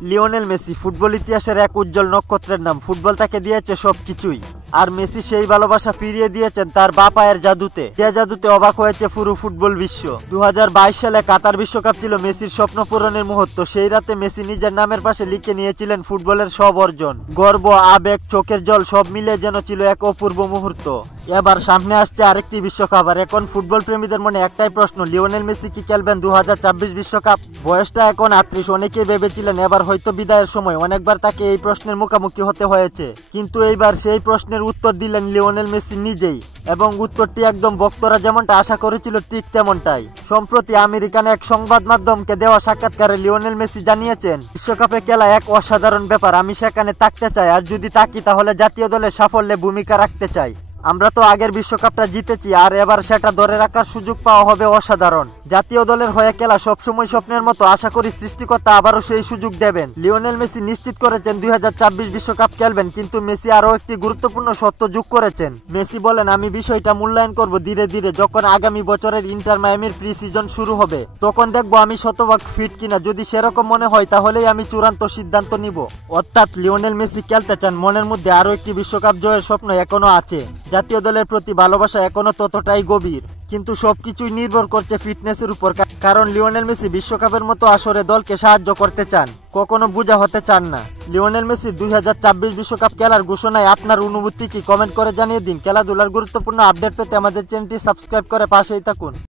Lionel Messi football ইতিহাসের এক উজ্জ্বল নক্ষত্রের নাম। ফুটবল তাকে দিয়েছে সবকিছুই, আর মেসি সেই ভালোবাসা ফিরিয়ে দিয়েছেন তার বাঁ পায়ের জাদুতে। যে জাদুতে অবাক হয়েছে পুরো ফুটবল বিশ্ব। 2022 সালে কাতার বিশ্বকাপ ছিল মেসির স্বপ্ন পূরণের মুহূর্ত। সেই রাতে মেসি নিজের নামের পাশে লিখে নিয়েছিলেন ফুটবলের সব অর্জন, গর্ব, আবেগ, চোখের জল সব মিলে যেন ছিল এক অপূর্ব মুহূর্ত। এবার সামনে আসছে আরেকটি বিশ্বকাপ, আর এখন ফুটবল প্রেমীদের মনে একটাই প্রশ্ন, লিওনেল মেসি কি খেলবেন 2026 বিশ্বকাপ? বয়সটা এখন 38। অনেকেই ভেবেছিলেন এবার হয়তো বিদায়ের সময়। অনেকবার তাকে এই প্রশ্নের মুখোমুখি হতে হয়েছে, কিন্তু এইবার সেই প্রশ্নের উত্তর দিলেন লিওনেল মেসি নিজেই, এবং উত্তরটি একদম ভক্তরা যেমনটা আশা করেছিল ঠিক তেমনটাই। সম্প্রতি আমেরিকান এক সংবাদ মাধ্যমকে দেওয়া সাক্ষাৎকারে লিওনেল মেসি জানিয়েছেন, বিশ্বকাপে খেলা এক অসাধারণ ব্যাপার, আমি সেখানে থাকতে চাই, আর যদি থাকি তাহলে জাতীয় দলের সাফল্যে ভূমিকা রাখতে চাই। আমরা তো আগের বিশ্বকাপটা জিতেছি, আর এবার সেটা ধরে রাখার সুযোগ পাওয়া হবে অসাধারণ। জাতীয় দলের হয়ে খেলা সবসময় স্বপ্নের মতো, আশা করি সৃষ্টিকর্তা আবারও সেই সুযোগ দেবেন। লিওনেল মেসি নিশ্চিত করেছেন 2026 বিশ্বকাপ খেলবেন, কিন্তু মেসি আরও একটি গুরুত্বপূর্ণ সত্য যোগ করেছেন। মেসি বলেন, আমি বিষয়টা মূল্যায়ন করব ধীরে ধীরে। যখন আগামী বছরের ইন্টার মায়ামির প্রি সিজন শুরু হবে, তখন দেখবো আমি শতভাগ ফিট কিনা। যদি সেরকম মনে হয় তাহলেই আমি চূড়ান্ত সিদ্ধান্ত নিব। অর্থাৎ লিওনেল মেসি খেলতে চান, মনের মধ্যে আরও একটি বিশ্বকাপ জয়ের স্বপ্ন এখনো আছে। জাতীয় দলের প্রতি ভালোবাসা এখনো ততটাই গভীর, কিন্তু সবকিছুই নির্ভর করছে ফিটনেসের উপর। কারণ লিওনেল মেসি বিশ্বকাপের মতো আসরে দলকে সাহায্য করতে চান, কখনো বোঝা হতে চান না। লিওনেল মেসি 2026 বিশ্বকাপ খেলার ঘোষণায় আপনার অনুভূতি কি? কমেন্ট করে জানিয়ে দিন। খেলাধুলার গুরুত্বপূর্ণ আপডেট পেতে আমাদের চ্যানেলটি সাবস্ক্রাইব করে পাশেই থাকুন।